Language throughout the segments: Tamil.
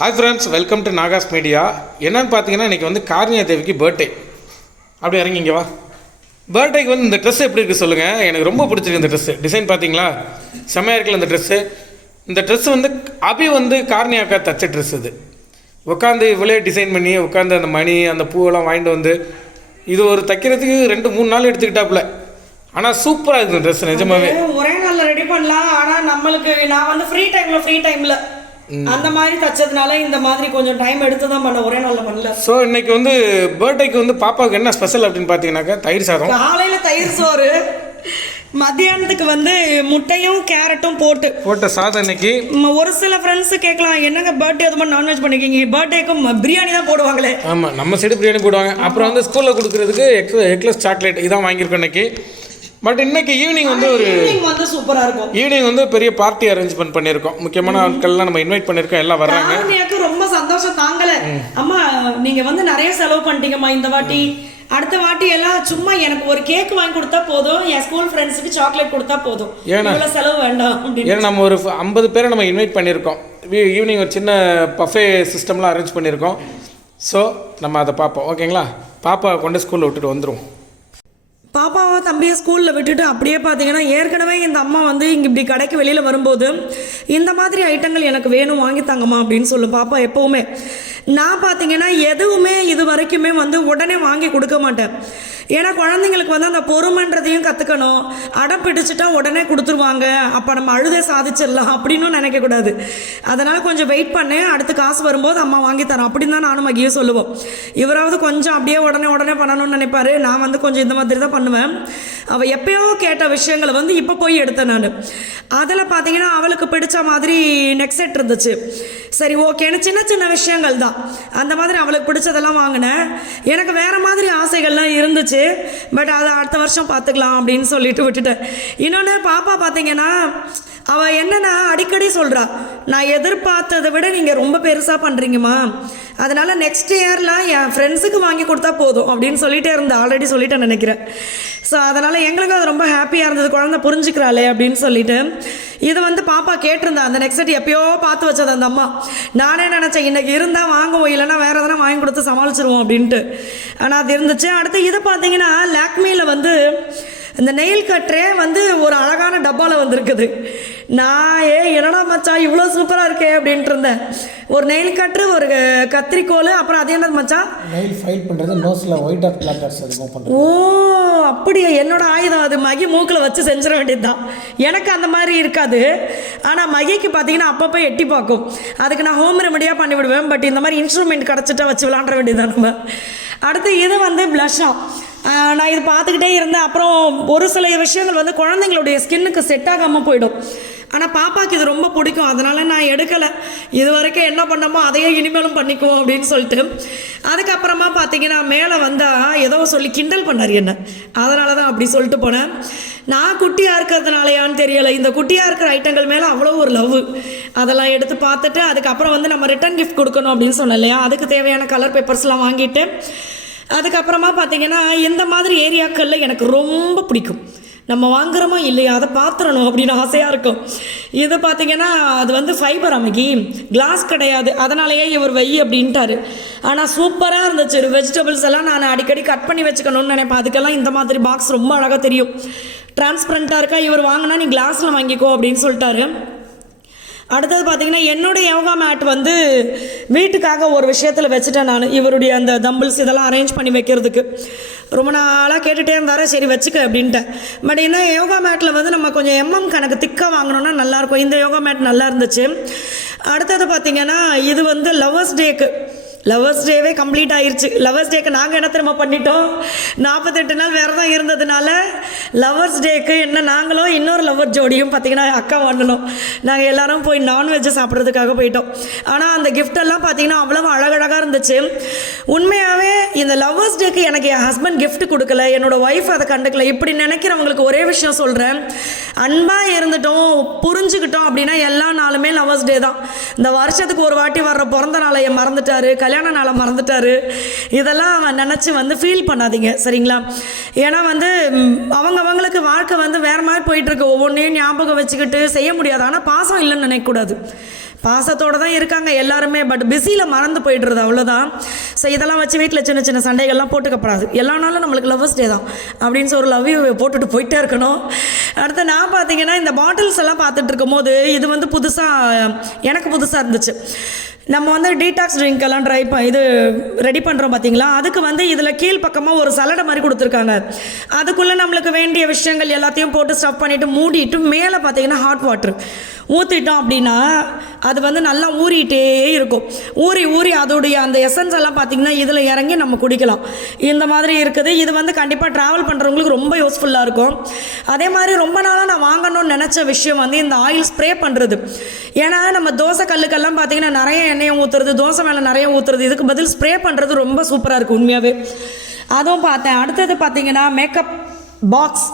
Hi friends, welcome to Nahash media. என்னென்னு பார்த்தீங்கன்னா இன்றைக்கி வந்து கார்னியா தேவிக்கு பர்த்டே. அப்படி இறங்கிங்க வா. பர்த்டேக்கு வந்து இந்த ட்ரெஸ் எப்படி இருக்குது சொல்லுங்கள். எனக்கு ரொம்ப பிடிச்சிருக்கு இந்த ட்ரெஸ்ஸு. டிசைன் பார்த்தீங்களா, செம்மையாக இருக்குல்ல இந்த ட்ரெஸ்ஸு. இந்த ட்ரெஸ்ஸு வந்து அபி வந்து கார்னியாக்கா தச்ச ட்ரெஸ். இது உட்காந்து இவ்வளோ டிசைன் பண்ணி உட்காந்து அந்த மணி அந்த பூவெல்லாம் வாங்கிட்டு வந்து இது ஒரு தைக்கிறதுக்கு 2-3 நாள் எடுத்துக்கிட்டாப்புல. ஆனால் சூப்பராக இருக்குது ட்ரெஸ் நிஜமாவே. ஒரே நாளில் ரெடி பண்ணலாம். ஆனால் நம்மளுக்கு நான் வந்து ஃப்ரீ டைமில் அந்த மாதிரி தச்சதுனால இந்த மாதிரி கொஞ்சம் டைம் எடுத்து தான் பண்ண, ஒரே நாளில் பண்ணல. ஸோ இன்னைக்கு வந்து பர்த்டேக்கு வந்து பாப்பாவுக்கு என்ன ஸ்பெஷல் அப்படின்னு பார்த்தீங்கன்னாக்கா தயிர் சாதம். காலையில் தயிர் சோறு, மத்தியானத்துக்கு வந்து முட்டையும் கேரட்டும் போட்ட சாதம். இன்னைக்கு ஒரு சில ஃப்ரெண்ட்ஸு கேட்கலாம், என்னங்க பர்த்டே அது மாதிரி நான்வெஜ் பண்ணிக்கிங்க, பர்த்டேக்கும் பிரியாணி தான் போடுவாங்களே. ஆமாம், நம்ம சைடு பிரியாணி போடுவாங்க. அப்புறம் வந்து ஸ்கூலில் கொடுக்குறதுக்கு எக்லெஸ் சாக்லேட் இதான் வாங்கியிருக்கோம் இன்னைக்கு. பட் இன்னைக்கு ஈவினிங் வந்து சூப்பராக இருக்கும். ஈவினிங் வந்து பெரிய பார்ட்டி அரேஞ்ச்மெண்ட் பண்ணியிருக்கோம். முக்கியமான ஆட்கள்லாம் நம்ம இன்வைட் பண்ணியிருக்கோம், எல்லாம் வர்றாங்க. எனக்கு ரொம்ப சந்தோஷம் தாங்கலை. அம்மா நீங்கள் வந்து நிறைய செலவு பண்ணிட்டீங்கம்மா இந்த வாட்டி. அடுத்த வாட்டி எல்லாம் சும்மா எனக்கு ஒரு கேக் வாங்கி கொடுத்தா போதும், என் ஸ்கூல் ஃப்ரெண்ட்ஸுக்கு சாக்லேட் கொடுத்தா போதும், ஏன்னா செலவு வேண்டாம். ஏன்னா நம்ம ஒரு 50 பேரை நம்ம இன்வைட் பண்ணியிருக்கோம். ஈவினிங் ஒரு சின்ன பஃபே சிஸ்டம்லாம் அரேஞ்ச் பண்ணியிருக்கோம். ஸோ நம்ம அதை பார்ப்போம், ஓகேங்களா? பாப்பா கொண்டு ஸ்கூலில் விட்டுட்டு வந்துடும். பாப்பாவை தம்பியை ஸ்கூலில் விட்டுட்டு அப்படியே பார்த்தீங்கன்னா ஏற்கனவே இந்த அம்மா வந்து இங்கே இப்படி கடைக்கு வெளியில் வரும்போது இந்த மாதிரி ஐட்டங்கள் எனக்கு வேணும் வாங்கி தாங்கம்மா அப்படின்னு சொல்லும் பாப்பா எப்போவுமே. நான் பார்த்தீங்கன்னா எதுவுமே இது வரைக்குமே வந்து உடனே வாங்கி கொடுக்க மாட்டேன். ஏன்னா குழந்தைங்களுக்கு வந்து அந்த பொறுமைன்றதையும் கற்றுக்கணும். அடம் பிடிச்சிட்டா உடனே கொடுத்துருவாங்க, அப்போ நம்ம அழுதே சாதிச்சிடலாம் அப்படின்னு நினைக்கக்கூடாது. அதனால் கொஞ்சம் வெயிட் பண்ணு, அடுத்து காசு வரும்போது அம்மா வாங்கி தரோம் அப்படின்னு தான் நானும் மகியும் சொல்லுவோம். இவராவது கொஞ்சம் அப்படியே உடனே பண்ணணும்னு நினைப்பாரு. நான் வந்து கொஞ்சம் இந்த மாதிரி தான் பண்ணுவேன். அவள் எப்பயோ கேட்ட விஷயங்களை வந்து இப்போ போய் எடுத்தேன் நான். அதில் பார்த்தீங்கன்னா அவளுக்கு பிடிச்ச மாதிரி நெக் செட் இருந்துச்சு. சரி ஓகேன்னு சின்ன விஷயங்கள் தான், அந்த மாதிரி அவளுக்கு பிடிச்சதெல்லாம் வாங்கினேன். எனக்கு வேறு மாதிரி ஆசைகள்லாம் இருந்துச்சு, பட் அதை அடுத்த வருஷம் பார்த்துக்கலாம் அப்படின்னு சொல்லிட்டு விட்டுட்டேன். இன்னொன்று பாப்பா பார்த்தீங்கன்னா அவள் என்னென்னா அடிக்கடி சொல்கிறா, நான் எதிர்பார்த்ததை விட நீங்கள் ரொம்ப பெருசாக பண்ணுறீங்கம்மா, அதனால் நெக்ஸ்ட் இயர்லாம் என் ஃப்ரெண்ட்ஸுக்கு வாங்கி கொடுத்தா போதும் அப்படின்னு சொல்லிகிட்டே இருந்தேன். ஆல்ரெடி சொல்லிட்டேன் நினைக்கிறேன். ஸோ அதனால் எங்களுக்கு அது ரொம்ப ஹாப்பியாக இருந்தது, குழந்தை புரிஞ்சுக்கிறாளே அப்படின்னு சொல்லிட்டு. இது வந்து பாப்பா கேட்டிருந்தா, அந்த நெக்ஸ்ட் செட் எப்பயோ பார்த்து வச்சது அந்த அம்மா. நானே நினச்சேன் இன்றைக்கி இருந்தால் வாங்குவோம், இல்லைன்னா வேறு எதனா வாங்கி கொடுத்து சமாளிச்சிருவோம் அப்படின்ட்டு. ஆனால் அது இருந்துச்சு. அடுத்து இதை பார்த்தீங்கன்னா லாக்மியில் வந்து இந்த நெயில் கட்டரே வந்து ஒரு அழகான டப்பாவில் வந்திருக்குது. நான் என்னடா மச்சான் இவ்வளோ சூப்பராக இருக்கே அப்படின்ட்டு இருந்தேன். ஒரு நெயில் கட்ரு, ஒரு கத்திரிக்கோல், அப்புறம் அது என்னது மச்சான் நெயில் ஃபைல் பண்ணுறது, நோஸில் ஒயிட் ஆஃப் பிளாக்கர்ஸ் ரிமூவ் பண்ணுறது. ஓ அப்படியே என்னோட ஆயுதம் அது. மகி மூக்கில் வச்சு செஞ்சிட வேண்டியது தான். எனக்கு அந்த மாதிரி இருக்காது. ஆனால் மகிக்கு பார்த்தீங்கன்னா அப்பப்போ எட்டி பார்க்கும். அதுக்கு நான் ஹோம் ரெமடியாக பண்ணி விடுவேன். பட் இந்த மாதிரி இன்ஸ்ட்ருமெண்ட் கிடச்சிட்டா வச்சு விளாண்ட வேண்டியது தான் நம்ம. அடுத்து இது வந்து ப்ளஷ்ஷாக நான் இது பார்த்துக்கிட்டே இருந்தேன். அப்புறம் ஒரு சில விஷயங்கள் வந்து குழந்தைங்களுடைய ஸ்கின்னுக்கு செட் ஆகாமல் போயிடும். ஆனால் பாப்பாவுக்கு இது ரொம்ப பிடிக்கும், அதனால் நான் எடுக்கலை. இது வரைக்கும் என்ன பண்ணமோ அதையே இனிமேலும் பண்ணிக்குவோம் அப்படின்னு சொல்லிட்டு. அதுக்கப்புறமா பார்த்தீங்கன்னா மேலே வந்தால் ஏதோ சொல்லி கிண்டல் பண்ணார் என்ன, அதனால தான் அப்படி சொல்லிட்டு போனேன். நான் குட்டியாக இருக்கிறதுனாலையான்னு தெரியலை, இந்த குட்டியாக இருக்கிற ஐட்டங்கள் மேலே அவ்வளோ ஒரு லவ். அதெல்லாம் எடுத்து பார்த்துட்டு அதுக்கப்புறம் வந்து நம்ம ரிட்டன் கிஃப்ட் கொடுக்கணும் அப்படின்னு சொன்னேன் இல்லையா, அதுக்கு தேவையான கலர் பேப்பர்ஸ்லாம் வாங்கிட்டு அதுக்கப்புறமா பார்த்தீங்கன்னா இந்த மாதிரி ஏரியாக்களில் எனக்கு ரொம்ப பிடிக்கும். நம்ம வாங்குகிறோமா இல்லையா அதை பார்த்துடணும் அப்படின்னு ஆசையாக இருக்கும். இது பார்த்திங்கன்னா அது வந்து ஃபைபர் அமைக்கி, கிளாஸ் கிடையாது, அதனாலேயே இவர் வை அப்படின்ட்டாரு. ஆனால் சூப்பராக இருந்துச்சு. வெஜிடபிள்ஸ் எல்லாம் நான் அடிக்கடி கட் பண்ணி வச்சுக்கணும்னு நினைப்பேன். அதுக்கெல்லாம் இந்த மாதிரி பாக்ஸ் ரொம்ப அழகாக தெரியும், டிரான்ஸ்பரண்ட்டாக இருக்கா. இவர் வாங்கினா நீ கிளாஸில் வாங்கிக்கோ அப்படின்னு சொல்லிட்டாரு. அடுத்தது பார்த்திங்கன்னா என்னுடைய யோகா மேட் வந்து வீட்டுக்காக ஒரு விஷயத்தில் வச்சுட்டேன் நான். இவருடைய அந்த தம்பிள்ஸ் இதெல்லாம் அரேஞ்ச் பண்ணி வைக்கிறதுக்கு ரொம்ப நாளாக கேட்டுகிட்டே இருந்தாரு, சரி வச்சுக்க அப்படின்ட்டேன். பட் இந்த யோகா மேட்டில் வந்து நம்ம கொஞ்சம் கணக்கு திக்காக வாங்கினோன்னா நல்லாயிருக்கும். இந்த யோகா மேட் நல்லா இருந்துச்சு. அடுத்தது பார்த்திங்கன்னா இது வந்து லவ்வர்ஸ் டேவே கம்ப்ளீட் ஆயிடுச்சு. லவ்வர்ஸ் டேக்கு நாங்கள் என்ன திரும்ப பண்ணிட்டோம், 48 நாள் வேறு தான் இருந்ததுனால லவ்வர்ஸ் டேக்கு என்ன நாங்களும் இன்னொரு லவ்வர் ஜோடியும் பார்த்திங்கன்னா அக்கா வாண்டணும். நாங்கள் எல்லோரும் போய் நான்வெஜ்ஜை சாப்பிட்றதுக்காக போயிட்டோம். ஆனால் அந்த கிஃப்டெல்லாம் பார்த்திங்கன்னா அவ்வளோ அழகழகாக இருந்துச்சு. உண்மையாகவே இந்த லவ்வர்ஸ் டேக்கு எனக்கு என் ஹஸ்பண்ட் கிஃப்ட் கொடுக்கல, என்னோடய ஒய்ஃப் அதை கண்டுக்கல. இப்படி நினைக்கிறவங்களுக்கு ஒரே விஷயம் சொல்கிறேன், அன்பாக இருந்துட்டோம், புரிஞ்சுக்கிட்டோம் அப்படின்னா எல்லா நாளுமே லவ்வர்ஸ் டே தான். இந்த வருஷத்துக்கு ஒரு வாட்டி வர்ற பிறந்த நாளை மறந்துட்டாரு, கல்யாண நாளை மறந்துட்டாரு, இதெல்லாம் நினச்சி வந்து ஃபீல் பண்ணாதீங்க, சரிங்களா? ஏன்னா வந்து அவங்களுக்கு வாழ்க்கை வந்து வேறு மாதிரி போயிட்டுருக்கு. ஒவ்வொன்றையும் ஞாபகம் வச்சுக்கிட்டு செய்ய முடியாது. ஆனால் பாசம் இல்லைன்னு நினைக்கக்கூடாது. பாசத்தோடு தான் இருக்காங்க எல்லாருமே. பட் பிஸியில் மறந்து போய்டுறது அவ்வளோதான். ஸோ இதெல்லாம் வச்சு வீட்டில் சின்ன சின்ன சண்டைகள்லாம் போட்டுக்கப்படாது. எல்லா நாளும் நம்மளுக்கு லவ்வர்ஸ் டே தான் அப்படின்னு ஒரு லவ் யூ போட்டுட்டு போயிட்டே இருக்கணும். அடுத்து நான் பார்த்தீங்கன்னா இந்த பாட்டில்ஸ் எல்லாம் பார்த்துட்டு இருக்கும் போது இது வந்து எனக்கு புதுசாக இருந்துச்சு. நம்ம வந்து டீடாக்ஸ் ட்ரிங்க் எல்லாம் இது ரெடி பண்ணுறோம் பார்த்தீங்களா, அதுக்கு வந்து இதில் கீழ் பக்கமாக ஒரு சலடை மாதிரி கொடுத்துருக்காங்க. அதுக்குள்ளே நம்மளுக்கு வேண்டிய விஷயங்கள் எல்லாத்தையும் போட்டு ஸ்டஃப் பண்ணிவிட்டு மூடிட்டு மேலே பார்த்தீங்கன்னா ஹாட் வாட்டர் ஊற்றிட்டோம் அப்படின்னா அது வந்து நல்லா ஊறிட்டே இருக்கும். ஊறி அதோடைய அந்த எசன்ஸ் எல்லாம் பார்த்திங்கன்னா இதில் இறங்கி நம்ம குடிக்கலாம். இந்த மாதிரி இருக்குது. இது வந்து கண்டிப்பாக ட்ராவல் பண்ணுறவங்களுக்கு ரொம்ப யூஸ்ஃபுல்லாக இருக்கும். அதே மாதிரி ரொம்ப நாளாக நான் வாங்கணும்னு நினச்ச விஷயம் வந்து இந்த ஆயில் ஸ்ப்ரே பண்ணுறது. ஏன்னா நம்ம தோசை கல்லுக்கெல்லாம் பார்த்திங்கன்னா நிறைய எண்ணெயை ஊற்றுறது, தோசை மேலே நிறைய ஊற்றுறது, இதுக்கு பதில் ஸ்ப்ரே பண்ணுறது ரொம்ப சூப்பராக இருக்குது உண்மையாகவே. அதுவும் பார்த்தேன். அடுத்தது பார்த்திங்கன்னா மேக்கப் பாக்ஸ்.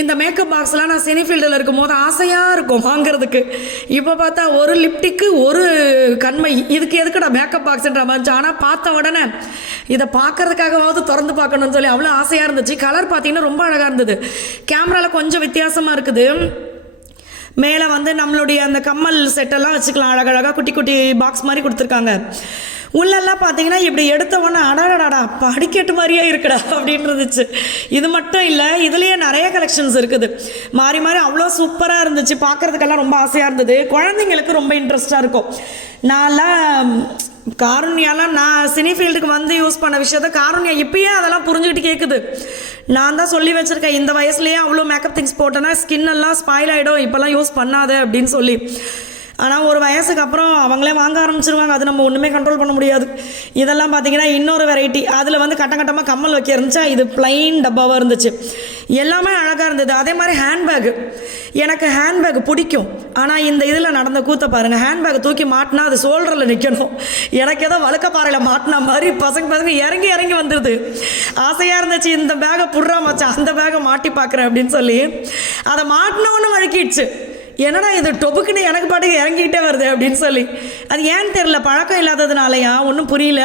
இந்த மேக்கப் பாக்ஸ்லாம் நான் சினி ஃபீல்டில் இருக்கும் போது ஆசையாக இருக்கும் வாங்கிறதுக்கு. இப்போ பார்த்தா ஒரு லிப்டிக்கு ஒரு கண்மை, இதுக்கு எதுக்குடா மேக்கப் பாக்ஸ்ன்ற மாதிரி இருந்துச்சு. ஆனால் பார்த்த உடனே இதை பார்க்கறதுக்காகவாவது திறந்து பார்க்கணும்னு சொல்லி அவ்வளோ ஆசையாக இருந்துச்சு. கலர் பார்த்திங்கன்னா ரொம்ப அழகாக இருந்தது. கேமராவில் கொஞ்சம் வித்தியாசமாக இருக்குது. மேலே வந்து நம்மளுடைய அந்த கம்மல் செட்டெல்லாம் வச்சுக்கலாம். அழகழகாக குட்டி குட்டி பாக்ஸ் மாதிரி கொடுத்துருக்காங்க. உள்ளெல்லாம் பார்த்தீங்கன்னா இப்படி எடுத்த உடனே அடாடாடா படிக்கட்டு மாதிரியே இருக்குடா அப்படின்னு இருந்துச்சு. இது மட்டும் இல்லை, இதுலேயே நிறைய கலெக்ஷன்ஸ் இருக்குது. மாறி மாறி அவ்வளோ சூப்பராக இருந்துச்சு. பார்க்குறதுக்கெல்லாம் ரொம்ப ஆசையாக இருந்தது. குழந்தைங்களுக்கு ரொம்ப இன்ட்ரெஸ்டாக இருக்கும். நான்லாம் காருண்யாலாம் நான் சினி ஃபீல்டுக்கு வந்து யூஸ் பண்ண விஷயத்த காருண்யா இப்பயே அதெல்லாம் புரிஞ்சுக்கிட்டு கேட்குது. நான் தான் சொல்லி வச்சுருக்கேன், இந்த வயசுலேயே அவ்வளோ மேக்கப் திங்ஸ் போட்டேன்னா ஸ்கின் எல்லாம் ஸ்பாயில் ஆகிடும், இப்போல்லாம் யூஸ் பண்ணாத அப்படின்னு சொல்லி. ஆனால் ஒரு வயசுக்கு அப்புறம் அவங்களே வாங்க ஆரம்பிச்சிருவாங்க. அது நம்ம ஒன்றுமே கண்ட்ரோல் பண்ண முடியாது. இதெல்லாம் பார்த்திங்கன்னா இன்னொரு வெரைட்டி. அதில் வந்து கட்டமாக கம்மல் வைக்க இருந்துச்சா, இது பிளைன் டப்பாவாக இருந்துச்சு. எல்லாமே அழகாக இருந்தது. அதே மாதிரி ஹேண்ட்பேக்கு. எனக்கு ஹேண்ட்பேக் பிடிக்கும். ஆனால் இந்த இதில் நடந்த கூத்த பாருங்கள். ஹேண்ட்பேக் தூக்கி மாட்டினா அது ஷோல்டரில் நிற்கணும். எனக்கு ஏதோ வழுக்கப்பாறையில் மாட்டினா மாதிரி பசங்க இறங்கி வந்துடுது. ஆசையாக இருந்துச்சு, இந்த பேக்கை புடுறா மச்சான், அந்த பேக்கை மாட்டி பார்க்குறேன் அப்படின்னு சொல்லி அதை மாட்டினோன்னு வழுக்கிடுச்சு. என்னடா இது டொபுக்குன்னு எனக்கு பாட்டுக்கு இறங்கிக்கிட்டே வருது அப்படின்னு சொல்லி. அது ஏன்னு தெரில, பழக்கம் இல்லாததுனாலயா ஒன்றும் புரியல.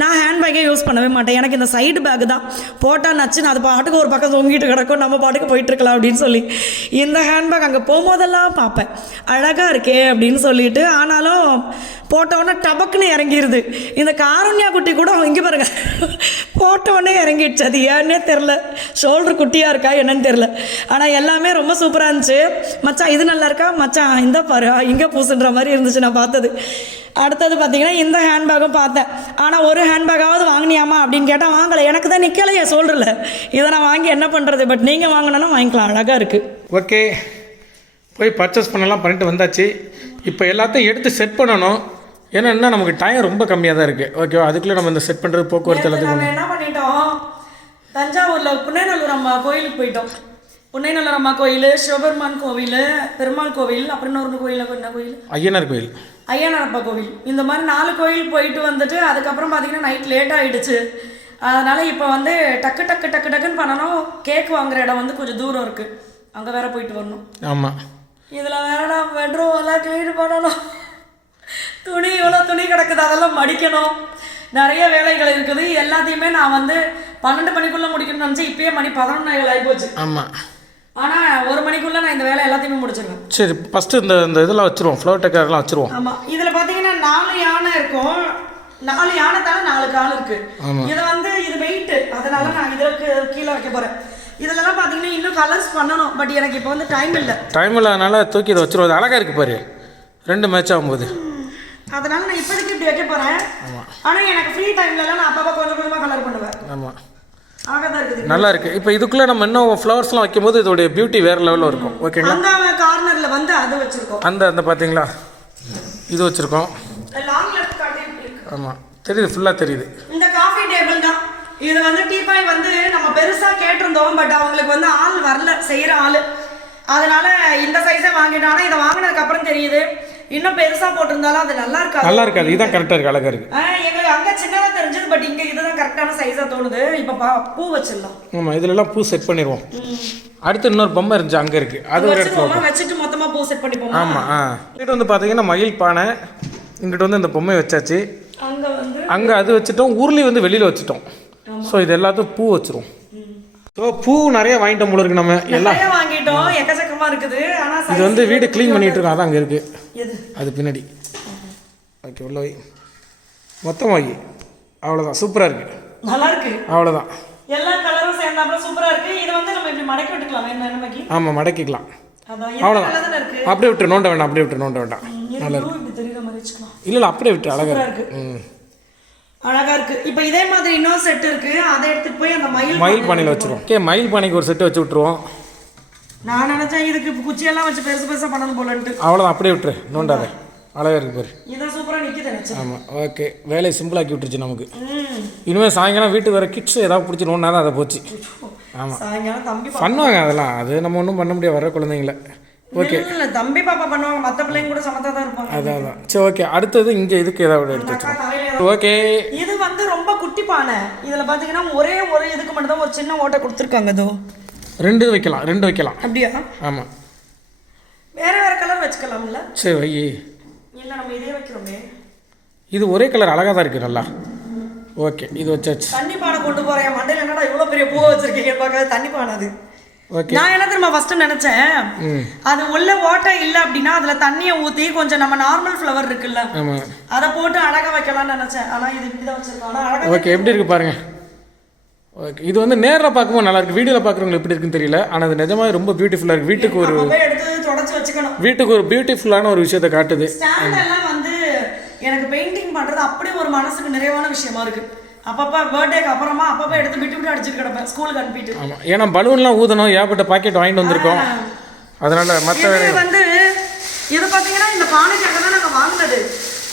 நான் ஹேண்ட்பேக்கே யூஸ் பண்ணவே மாட்டேன். எனக்கு இந்த சைடு பேக்கு தான் போட்டால் நச்சுன்னு அது பாட்டுக்கு ஒரு பக்கம் தொங்கிட்டு கிடக்கும், நம்ம பாட்டுக்கு போயிட்டுருக்கலாம் அப்படின்னு சொல்லி. இந்த ஹேண்ட்பேக் அங்கே போகும்போதெல்லாம் பார்ப்பேன், அழகாக இருக்கே அப்படின்னு சொல்லிட்டு. ஆனாலும் போட்டவுடனே டபக்குன்னு இறங்கிடுது. இந்த காருண்யா குட்டி கூட இங்கே பாருங்க போட்டவுடனே இறங்கிடுச்சு. அது ஏன்னே தெரில, ஷோல்டர் குட்டியாக இருக்கா என்னன்னு தெரில. ஆனால் எல்லாமே ரொம்ப சூப்பராக இருந்துச்சு. மச்சான் இது நல்லா இருக்கா மச்சான், இந்த பாரு இங்கே பூசுன்ற மாதிரி இருந்துச்சு நான் பார்த்தது. அடுத்தது பார்த்தீங்கன்னா இந்த ஹேண்ட்பேக்கும் பார்த்தேன். ஆனால் ஒரு ஹேண்ட்பேக்காவது வாங்கினியாமா அப்படின்னு கேட்டால் வாங்கலை. எனக்கு தான் நிற்கலையே ஷோல்டரில். இதை நான் வாங்கி என்ன பண்ணுறது? பட் நீங்கள் வாங்கினா வாங்கிக்கலாம், அழகாக இருக்குது. ஓகே, போய் பர்ச்சேஸ் பண்ணலாம் பண்ணிட்டு வந்தாச்சு. இப்போ எல்லாத்தையும் எடுத்து செட் பண்ணணும். ஏன்னா நமக்கு டைம் ரொம்ப கம்மியாக தான் இருக்குது. ஓகேவா, அதுக்குள்ளே நம்ம இந்த செட் பண்ணுறது போக்குவரத்து எல்லாத்துக்கும் என்ன பண்ணிட்டோம், தஞ்சாவூரில் புன்னைநல்லூர் அம்மா கோயிலுக்கு போயிட்டோம். புன்னைநல்லூர் அம்மா கோயில், சிவபெருமான் கோவில், பெருமாள் கோவில், அப்புறம் இன்னொரு கோயில், என்ன கோயில், ஐயனார் கோயில், ஐயனாரப்பா கோவில். இந்த மாதிரி 4 கோயில் போயிட்டு வந்துட்டு அதுக்கப்புறம் பார்த்தீங்கன்னா நைட் லேட் ஆகிடுச்சு. அதனால் இப்போ வந்து டக்குன்னு பண்ணணும். கேக் வாங்குற இடம் வந்து கொஞ்சம் தூரம் இருக்குது, அங்கே வேற போயிட்டு வரணும். ஆமாம், இதில் வேற நான் பெட்ரூம் எல்லாம் க்ளீன் பண்ணணும். இவ்வளோ துணி கிடக்குது, அதெல்லாம் மடிக்கணும். நிறைய வேலைகள் இருக்குது. எல்லாத்தையுமே நான் வந்து 12 மணிக்குள்ளே முடிக்கணும்னு நினச்சி இப்பயே மணி 11 ஆகிப்போச்சு. ஆமாம், ஆனால் 1 மணிக்குள்ளே நான் இந்த வேலை எல்லாத்தையுமே முடிச்சிருவேன். சரி, ஃபஸ்ட்டு இந்த இதெல்லாம் வச்சுருவோம், ஃப்ளவர் டெக்கர்லாம் வச்சுருவோம். ஆமாம், இதில் பார்த்தீங்கன்னா 4 யானை இருக்கும். 4 யானை தானே 4 கால் இருக்குது. இதை வந்து இது வெயிட்டு, அதனால நான் இதற்கு கீழே வைக்க போகிறேன். இதெல்லாம் பார்த்தீங்கன்னா இன்னும் கலர்ஸ் பண்ணணும். பட் எனக்கு இப்போ வந்து டைம் இல்லாதனால தூக்கி இதை வச்சுருவோம். அழகாக இருக்குது பாரு, 2 மேட்ச் ஆகும்போது. அதனால நான் இப்போதைக்கு இப்படி வைக்க போகிறேன். ஆனால் எனக்கு ஃப்ரீ டைம்லலாம் நான் அப்பப்போ கொஞ்சமாக கலர் பண்ணுவேன். ஆமாம், அழகாக தான் இருக்குது, நல்லா இருக்குது. இப்போ இதுக்குள்ளே நம்ம இன்னும் ஃப்ளவர்ஸ்லாம் வைக்கும்போது இதோடைய பியூட்டி வேறு லெவலில் இருக்கும். ஓகேங்களா, அந்த கார்னரில் வந்து அது வச்சுருக்கோம். அந்த பார்த்தீங்களா, இது வச்சுருக்கோம். ஆமாம், தெரியுது, ஃபுல்லாக தெரியுது. இந்த காஃபி டேபிள் தான் இது. வந்து டீபாய் வந்து நம்ம பெருசாக கேட்டிருந்தோம். பட் அவங்களுக்கு வந்து ஆள் வரல, செய்கிற ஆள். அதனால இந்த சைஸை வாங்கிட்டோம். ஆனால் இதை வாங்கினதுக்கப்புறம் தெரியுது இன்னும் பெருசாக போட்டிருந்தாலும் அது நல்லா இருக்காது. இதுதான் கரெக்டாக இருக்குது, அழகாக இருக்குது. எங்களுக்கு அங்கே சின்னதாக தெரிஞ்சது. பட் இங்கே இதுதான் கரெக்டான சைஸாக தோணுது. இப்போ பூ வச்சிடலாம். ஆமாம், இதுலலாம் பூ செட் பண்ணிடுவோம். அடுத்து இன்னொரு பொம்மை இருந்துச்சு, அங்கே இருக்குது, அது ஒரு இடத்துல வச்சுட்டு மொத்தமாக பூ செட் பண்ணிப்போம். ஆமாம், இங்கிட்ட வந்து பார்த்தீங்கன்னா மயில் பானை, இங்கிட்ட வந்து இந்த பொம்மை வச்சாச்சு. அங்கே அது வச்சுட்டோம். ஊர்லி வந்து வெளியில் வச்சுட்டோம். ஸோ இது எல்லாத்தையும் பூ வச்சிருவோம். ஸோ பூ நிறைய வாங்கிட்டோம் போல இருக்கு. நம்ம எல்லாம் வாங்கிட்டோம், எக்கச்சக்கமாக இருக்குது. ஆனால் இது வந்து வீடு க்ளீன் பண்ணிட்டு இருக்கோம். அதான் அங்கே இருக்குது, அது பின்னாடி. ஓகே உள்ள வை, மொத்தமாக வை. அவ்வளோதான், சூப்பராக இருக்குது. நல்லா இருக்கு. அவ்வளோதான், எல்லா கலரும் சேர்ந்தாப்புல சூப்பரா இருக்கு. இது வந்து நம்ம இப்படி மடக்கி விட்டுக்கலாம். என்ன மகி? ஆமாம் மடக்கிக்கலாம். அதான் அவ்வளோதான், நல்லா தானே இருக்கு. அப்படியே விட்டு நோண்ட வேண்டாம், அப்படியே விட்டு நோண்ட வேண்டாம். நல்லா இருக்கு. இப்படி தெரியுற மாதிரி வச்சுக்கலாம். இல்லை அப்படியே விட்டு அழகாக இருக்கு. அழகா இருக்கு. இப்போ இதே மாதிரி இன்னொரு செட் இருக்கு, அதை எடுத்துட்டு போய் அந்த மயில் பானையில் வச்சிருவோம். ஓகே, மயில் பானைக்கு ஒரு செட்டு வச்சு விட்டுருவோம். நான் நினைச்சேன் இதுக்கு குச்சியெல்லாம் வச்சு பெருசு பெருசாக பண்ணணும் போலன்ட்டு. அவ்வளோதான், அப்படியே விட்டுரு, நோண்டாத. அழகாக இருக்கு பாரு. இதான் சூப்பராக நிற்கிது நினச்சேன். ஆமாம் ஓகே, வேலையை சிம்பிளாக்கி விட்டுருச்சு நமக்கு. இனிமேல் சாயங்காலம் வீட்டுக்கு வர கிட்ஸ் ஏதாவது பிடிச்சி நோண்டா தான் அதை போச்சு. ஆமாம் சாயங்காலம் தம்பி பண்ணுவாங்க, அதெல்லாம் அது நம்ம ஒன்றும் பண்ண முடியாது, வர குழந்தைங்கள. ஓகே, இல்லை தம்பி பாப்பா பண்ணுவாங்க, மற்ற பிள்ளைங்க கூட சமத்தா தான் இருப்பாங்க. அதான் சரி. ஓகே, அடுத்தது இங்கே இதுக்கு ஏதாவது எடுத்து வச்சுருவோம். ஓகே, இது வந்து ரொம்ப குட்டி பானை. இதில் பார்த்தீங்கன்னா ஒரே ஒரு இதுக்கு மட்டும் தான் ஒரு சின்ன ஓட்டை கொடுத்துருக்காங்க. இதோ 2 வைக்கலாம், 2 வைக்கலாம். அப்படியா? ஆமாம், வேற வேற கலர் வச்சுக்கலாம்ல? சரி வை. இல்லை நம்ம இதே வைக்கிறோமே. இது ஒரே கலர் அழகாக தான் இருக்குது நல்லா. ஓகே, இது வச்சாச்சு. தண்ணி பானை கொண்டு போகிறேன். மண்டையில் என்னடா இவ்வளோ பெரிய பூவை வச்சிருக்கீங்க பார்க்காது. தண்ணி பானை அது. ஓகே, நான் என்ன தெரியுமா ஃபர்ஸ்ட் நினைச்சேன், அது உள்ள ஓட்டை இல்லை அப்படின்னா அதுல தண்ணியை ஊற்றி கொஞ்சம் நம்ம நார்மல் ஃப்ளவர் இருக்குல்ல ஆமாம் அதை போட்டு அழகா வைக்கலாம்னு நினைச்சேன். ஆனால் இது இப்படி தான் வச்சிருக்கோம். அழகா. ஓகே, எப்படி இருக்குது பாருங்க. ஓகே, இது வந்து நேரில் பார்க்கும்போது நல்லா இருக்குது, வீடியோவில் பார்க்குறவங்களுக்கு எப்படி இருக்குன்னு தெரியல. ஆனால் அது நிஜமாக ரொம்ப பியூட்டிஃபுல்லாக இருக்குது. வீட்டுக்கு ஒரு எடுத்து தொடச்சி வச்சுக்கணும். வீட்டுக்கு ஒரு பியூட்டிஃபுல்லான ஒரு விஷயத்தை காட்டுது. ஸ்டாண்ட் எல்லாம் வந்து எனக்கு பெயிண்டிங் பண்றது அப்படியே ஒரு மனசுக்கு நிறைவான விஷயமா இருக்கு. அப்பப்போ பர்த்டேக்கு அப்புறமா அப்பப்போ எடுத்து விட்டு அடிச்சுட்டு கிடப்பேன் ஸ்கூலுக்கு அனுப்பிட்டு. ஆமாம், ஏன்னா பலூன்லாம் ஊதணும், ஏகப்பட்ட பாக்கெட் வாங்கிட்டு வந்திருக்கோம். அதனால மற்ற வந்து இது பார்த்தீங்கன்னா இந்த பானைக்காக தான் நாங்கள் வாங்கினது.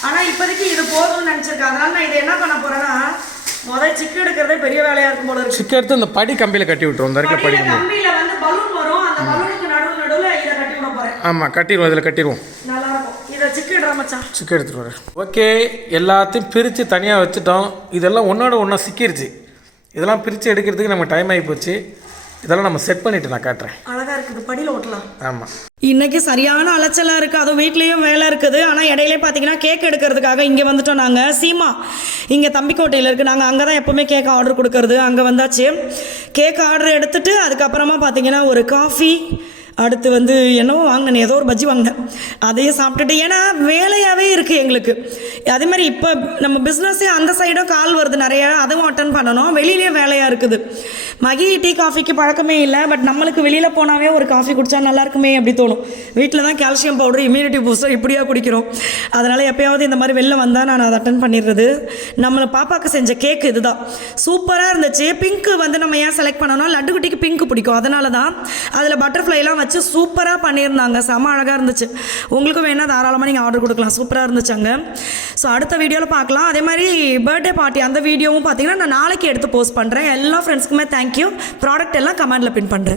ஆனால் இப்போதைக்கு இது போதும்னு நினச்சிருக்கேன். அதனால நான் இதை என்ன பண்ண போறேன்னா, முதல் சிக்கு எடுக்கிறதே பெரிய வேலையா இருக்கும் போல இருக்கு. சிக்கு எடுத்து இந்த படி கம்பியில் கட்டி விட்டுருவோம். இந்த இருக்க படி கம்பியில வந்து பலூன் வரும், அந்த பலூனுக்கு நடுவில் இதை கட்டி விட போறேன். ஆமாம், கட்டிடுவோம், இதில் கட்டிடுவோம். நல்லா இருக்கும். இதை சிக்கு எடுற மச்சான். சிக்கு எடுத்துட்டு வரேன். ஓகே, எல்லாத்தையும் பிரித்து தனியாக வச்சுட்டோம். இதெல்லாம் ஒன்றோட ஒன்றா சிக்கிருச்சு. இதெல்லாம் பிரித்து எடுக்கிறதுக்கு நம்ம டைம் ஆகி போச்சு. இதெல்லாம் நம்ம செட் பண்ணிவிட்டு நான் காட்டுறேன். அழகாக இருக்குது, படியில் ஓட்டலாம். ஆமாம், இன்றைக்கி சரியான அலைச்சலாக இருக்குது. அதுவும் வீட்லேயும் வேலை இருக்குது. ஆனால் இடையிலே பார்த்தீங்கன்னா கேக் எடுக்கிறதுக்காக இங்கே வந்துட்டோம். நாங்கள் சீமா இங்கே தம்பிக்கோட்டையில் இருக்குது. நாங்கள் அங்கே தான் எப்போவுமே கேக் ஆர்டர் கொடுக்கறது. அங்கே வந்தாச்சு. கேக் ஆர்டர் எடுத்துகிட்டு அதுக்கப்புறமா பார்த்தீங்கன்னா ஒரு காஃபி, அடுத்து வந்து என்னவோ வாங்கினேன், ஏதோ ஒரு பஜ்ஜி வாங்கினேன். அதையும் சாப்பிட்டுட்டு, ஏன்னா வேலையாகவே இருக்குது எங்களுக்கு. அதே மாதிரி இப்போ நம்ம பிஸ்னஸே அந்த சைடும் கால் வருது நிறையா, அதுவும் அட்டன் பண்ணணும். வெளியிலே வேலையாக இருக்குது. மகி டீ காஃபிக்கு பழக்கமே இல்லை. பட் நம்மளுக்கு வெளியில் போனாவே ஒரு காஃபி குடித்தா நல்லாயிருக்குமே அப்படி தோணும். வீட்டில் தான் கால்சியம் பவுடர், இம்யூனிட்டி பூஸ்டர் இப்படியா குடிக்கிறோம். அதனால் எப்போயாவது இந்த மாதிரி வெளில வந்தால் நான் அதை அட்டன் பண்ணிடுறது. நம்மளை பாப்பாவுக்கு செஞ்ச கேக்கு இதுதான், சூப்பராக இருந்துச்சு. பிங்க்கு வந்து நம்ம ஏன் செலக்ட் பண்ணணும், லட்டு குட்டிக்கு பிங்க்கு பிடிக்கும், அதனால தான். அதில் பட்டர்ஃப்ளைலாம் வச்சு சூப்பராக பண்ணியிருந்தாங்க. செம அழகாக இருந்துச்சு. உங்களுக்கும் வேணால் தாராளமாக நீங்கள் ஆர்டர் கொடுக்கலாம். சூப்பராக இருந்துச்சு அங்கே. ஸோ அடுத்த வீடியோவில் பார்க்கலாம். அதே மாதிரி பர்த்டே பார்ட்டி அந்த வீடியோவும் பார்த்தீங்கன்னா நான் நாளைக்கு எடுத்து போஸ்ட் பண்ணுறேன். எல்லா ஃப்ரெண்ட்ஸ்க்குமே தேங்க்யூ. ப்ராடக்ட் எல்லாம் கமெண்டில் பின் பண்ணுறேன்.